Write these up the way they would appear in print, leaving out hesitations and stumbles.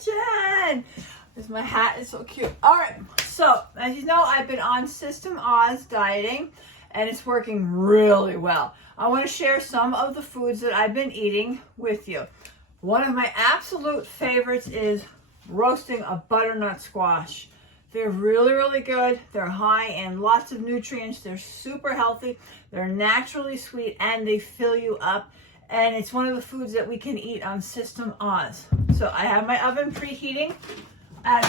kitchen. My hat is so cute. All right, so as you know, I've been on System Oz dieting, and it's working really well. I want to share some of the foods that I've been eating with you. One of my absolute favorites is roasting a butternut squash. They're really, really good. They're high in lots of nutrients. They're super healthy. They're naturally sweet, and they fill you up. And it's one of the foods that we can eat on System Oz. So I have my oven preheating at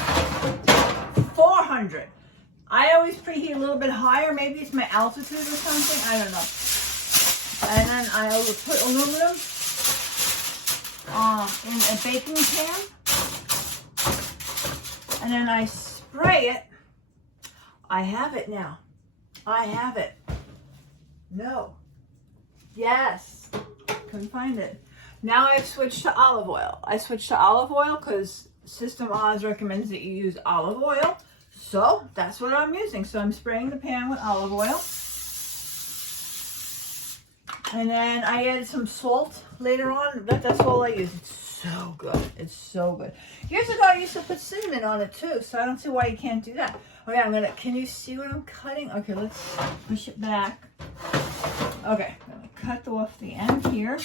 400. I always preheat a little bit higher. Maybe it's my altitude or something. I don't know. And then I will put aluminum in a baking pan. And then I spray it. I have it now. I have it. No. Yes. Couldn't find it. Now I've switched to olive oil. I switched to olive oil because System Oz recommends that you use olive oil. So that's what I'm using. So I'm spraying the pan with olive oil. And then I added some salt later on. That's all I use. It's so good. It's so good. Years ago, I used to put cinnamon on it too. So I don't see why you can't do that. Okay, can you see what I'm cutting? Okay, let's push it back. Okay, I'm going to cut off the end here.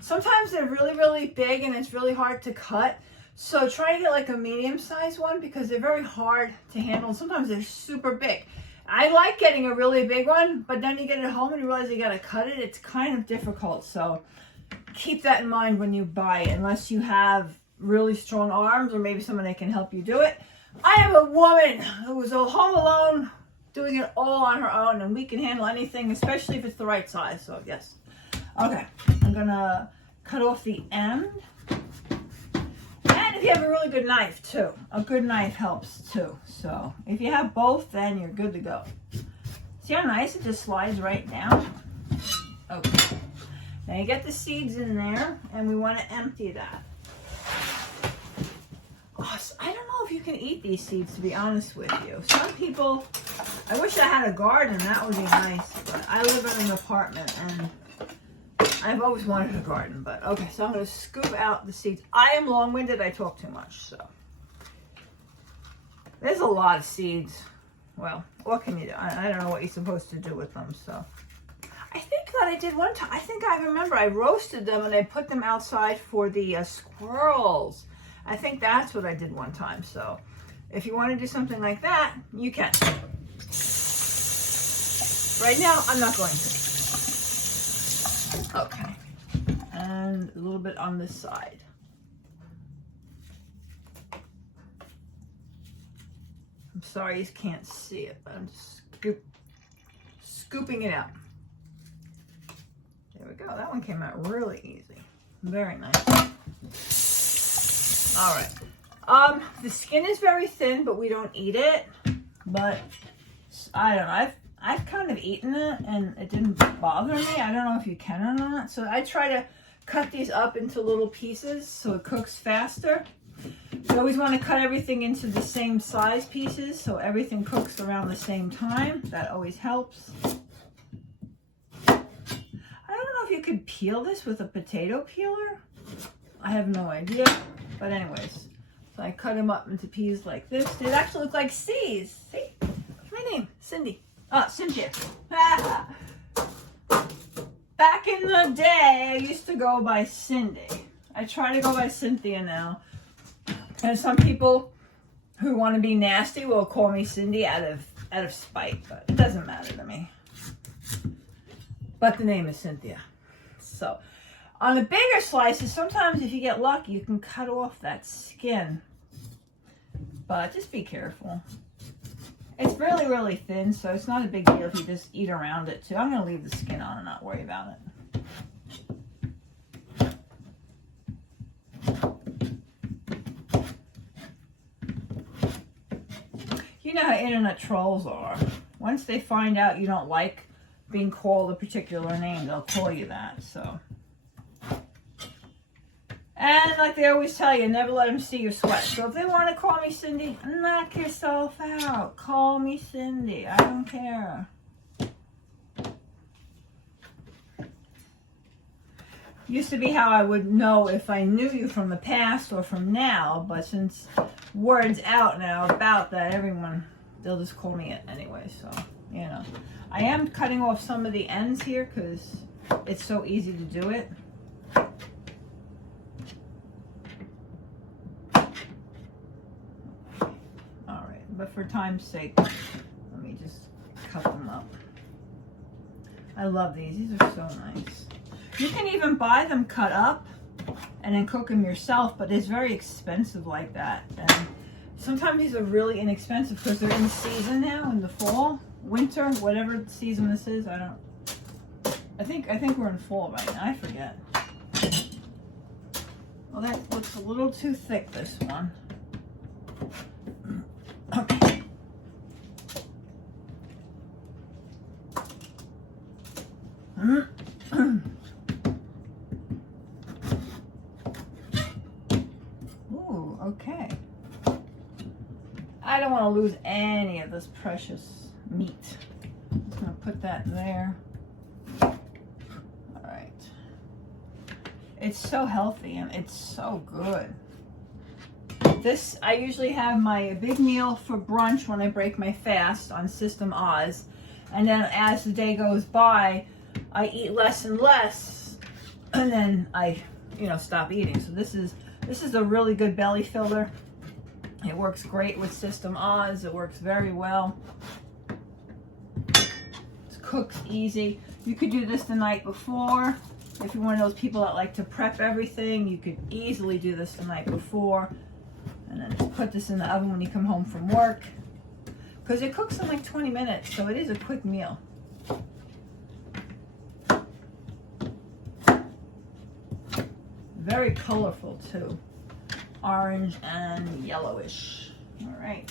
Sometimes they're really, really big and it's really hard to cut. So try to get like a medium-sized one because they're very hard to handle. Sometimes they're super big. I like getting a really big one, but then you get it home and you realize you got to cut it. It's kind of difficult. So keep that in mind when you buy it, unless you have really strong arms or maybe someone that can help you do it. I am a woman who was home alone doing it all on her own, and we can handle anything, especially if it's the right size. So yes. Okay, I'm going to cut off the end. And if you have a really good knife too, a good knife helps too. So if you have both, then you're good to go. See how nice it just slides right down? Okay. Now you get the seeds in there, and we want to empty that. Oh, so I don't know if you can eat these seeds, to be honest with you. Some people, I wish I had a garden, that would be nice. But I live in an apartment, and I've always wanted a garden, but okay, so I'm going to scoop out the seeds. I am long-winded. I talk too much, so. There's a lot of seeds. Well, what can you do? I don't know what you're supposed to do with them, so. I think that I did one time. I think I remember I roasted them and I put them outside for the squirrels. I think that's what I did one time, so. If you want to do something like that, you can. Right now, I'm not going to. Okay, and a little bit on this side. I'm sorry you can't see it, but I'm just scooping it out. There we go. That one came out really easy. Very nice. All right. The skin is very thin, but we don't eat it. But I don't know. I've kind of eaten it and it didn't bother me. I don't know if you can or not. So I try to cut these up into little pieces so it cooks faster. You always want to cut everything into the same size pieces so everything cooks around the same time. That always helps. I don't know if you could peel this with a potato peeler. I have no idea. But anyways, so I cut them up into pieces like this. They actually look like C's. See? What's my name? Cindy. Oh, Cynthia. Back in the day, I used to go by Cindy. I try to go by Cynthia now. And some people who want to be nasty will call me Cindy out of spite, but it doesn't matter to me. But the name is Cynthia. So, on the bigger slices, sometimes if you get lucky, you can cut off that skin. But just be careful. It's really, really thin, so it's not a big deal if you just eat around it too. I'm going to leave the skin on and not worry about it. You know how internet trolls are. Once they find out you don't like being called a particular name, they'll call you that, so. And like they always tell you, never let them see your sweat. So if they want to call me Cindy, knock yourself out. Call me Cindy. I don't care. Used to be how I would know if I knew you from the past or from now, but since word's out now about that, everyone, they'll just call me it anyway, so, you know. I am cutting off some of the ends here because it's so easy to do it. Alright, but for time's sake, let me just cut them up. I love these. These are so nice. You can even buy them cut up and then cook them yourself, but it's very expensive like that. And sometimes these are really inexpensive because they're in season now, in the fall, winter, whatever season this is. I think we're in fall right now. I forget. Well, that looks a little too thick, this one. Okay. Ooh, okay. I don't want to lose any of this precious meat. I'm just going to put that there. All right. It's so healthy and it's so good. This, I usually have my big meal for brunch when I break my fast on System Oz. And then as the day goes by, I eat less and less, and then I, stop eating. So this is a really good belly filler. It works great with System Oz. It works very well. It cooks easy. You could do this the night before. If you're one of those people that like to prep everything, you could easily do this the night before. And then just put this in the oven when you come home from work. Because it cooks in like 20 minutes, so it is a quick meal. Very colorful too. Orange and yellowish. All right.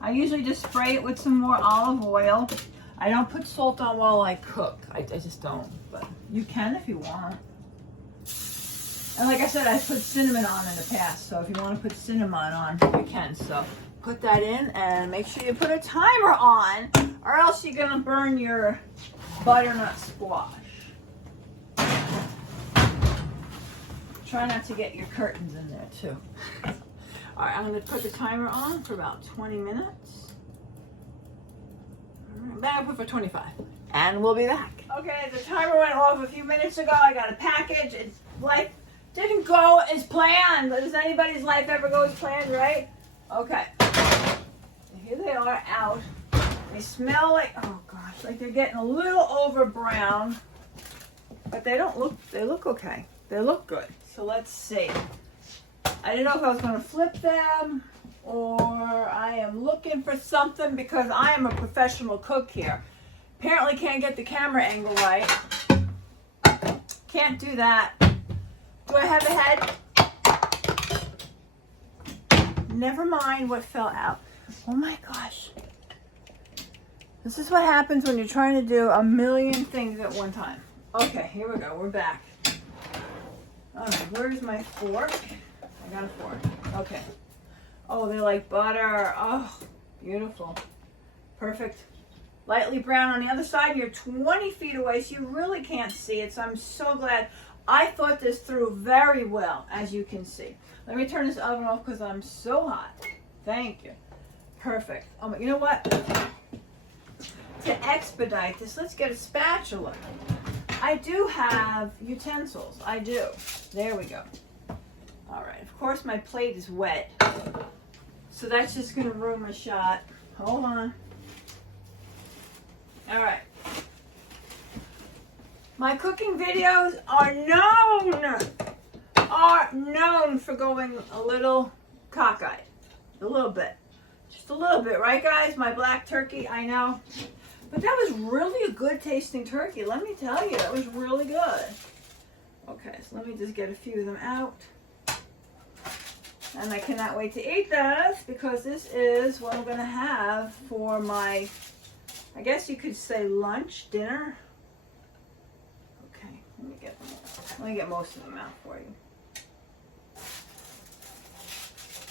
I usually just spray it with some more olive oil. I don't put salt on while I cook. I just don't, but you can if you want. And like I said, I put cinnamon on in the past, so if you want to put cinnamon on, you can. So put that in and make sure you put a timer on, or else you're gonna burn your butternut squash. Try not to get your curtains in there too. All right, I'm gonna put the timer on for about 20 minutes. All right, then I'll put for 25, and we'll be back. Okay, the timer went off a few minutes ago. I got a package. It's life didn't go as planned. Does anybody's life ever go as planned, right? Okay. Here they are out. They smell like, oh gosh, like they're getting a little over brown, but they look okay. They look good. So let's see. I didn't know if I was going to flip them or I am looking for something because I am a professional cook here. Apparently can't get the camera angle right. Can't do that. Do I have a head? Never mind what fell out. Oh my gosh. This is what happens when you're trying to do a million things at one time. Okay, here we go. We're back. All right, where's my fork? I got a fork. Okay. Oh, they're like butter. Oh, beautiful. Perfect. Lightly brown on the other side. You're 20 feet away, so you really can't see it. So I'm so glad. I thought this through very well, as you can see. Let me turn this oven off because I'm so hot. Thank you. Perfect. Oh, but you know what? To expedite this, let's get a spatula. I do have utensils. I do. There we go. All right. Of course, my plate is wet. So that's just going to ruin my shot. Hold on. All right. My cooking videos are known for going a little cockeyed. A little bit. Just a little bit, right guys? My black turkey, I know. But that was really a good tasting turkey. Let me tell you, that was really good. Okay, so let me just get a few of them out. And I cannot wait to eat this because this is what I'm going to have for my, I guess you could say lunch, dinner. Okay, let me get most of them out for you.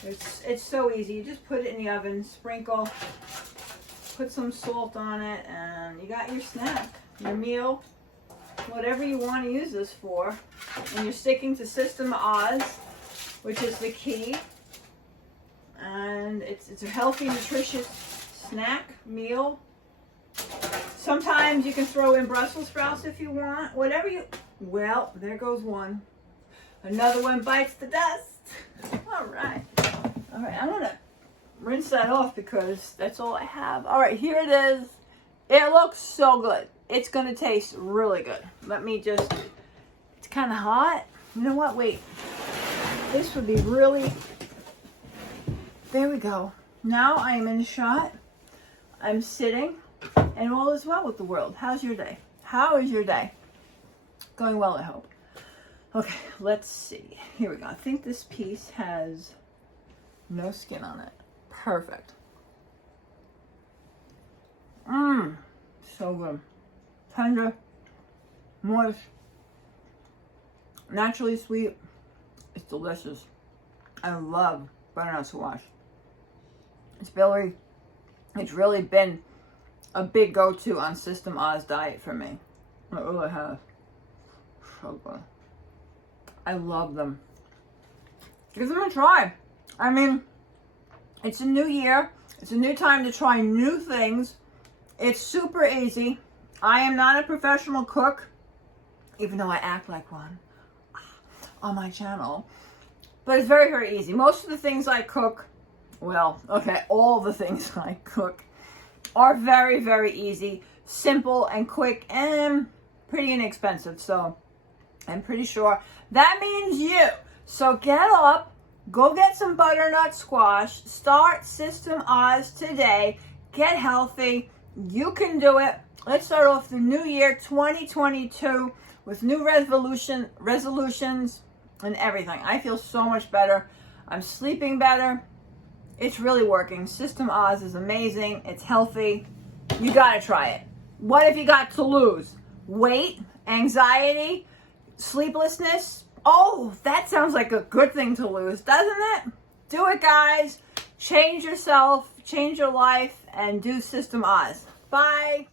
It's so easy. You just put it in the oven, sprinkle, put some salt on it, and you got your snack, your meal. whatever you want to use this for. And you're sticking to System Oz, which is the key. And it's a healthy, nutritious snack, meal. Sometimes you can throw in Brussels sprouts if you want. Whatever you... Well, there goes one. Another one bites the dust. All right. All right, I'm going to rinse that off because that's all I have. All right, here it is. It looks so good. It's going to taste really good. Let me just... It's kind of hot. You know what? Wait. This would be really... There we go. Now I am in a shot. I'm sitting. And all is well with the world. How's your day? How is your day? Going well, I hope. Okay, let's see. Here we go. I think this piece has no skin on it. Perfect. Mmm. So good. Tender. Moist. Naturally sweet. It's delicious. I love butternut squash. It's really been a big go-to on System Oz diet for me. It really has. So good. I love them. Give them a try. I mean, it's a new year. It's a new time to try new things. It's super easy. I am not a professional cook, even though I act like one on my channel. But it's very, very easy. Most of the things I cook, well, okay, all the things I cook are very, very easy, simple and quick, and pretty inexpensive. So I'm pretty sure that means you. So get up, go get some butternut squash, start System Oz today, get healthy. You can do it. Let's start off the new year 2022 with new resolutions and everything. I feel so much better. I'm sleeping better. It's really working. System Oz is amazing. It's healthy. You gotta try it. What have you got to lose? Weight, anxiety, sleeplessness? Oh, that sounds like a good thing to lose, doesn't it? Do it, guys. Change yourself, change your life, and do System Oz. Bye.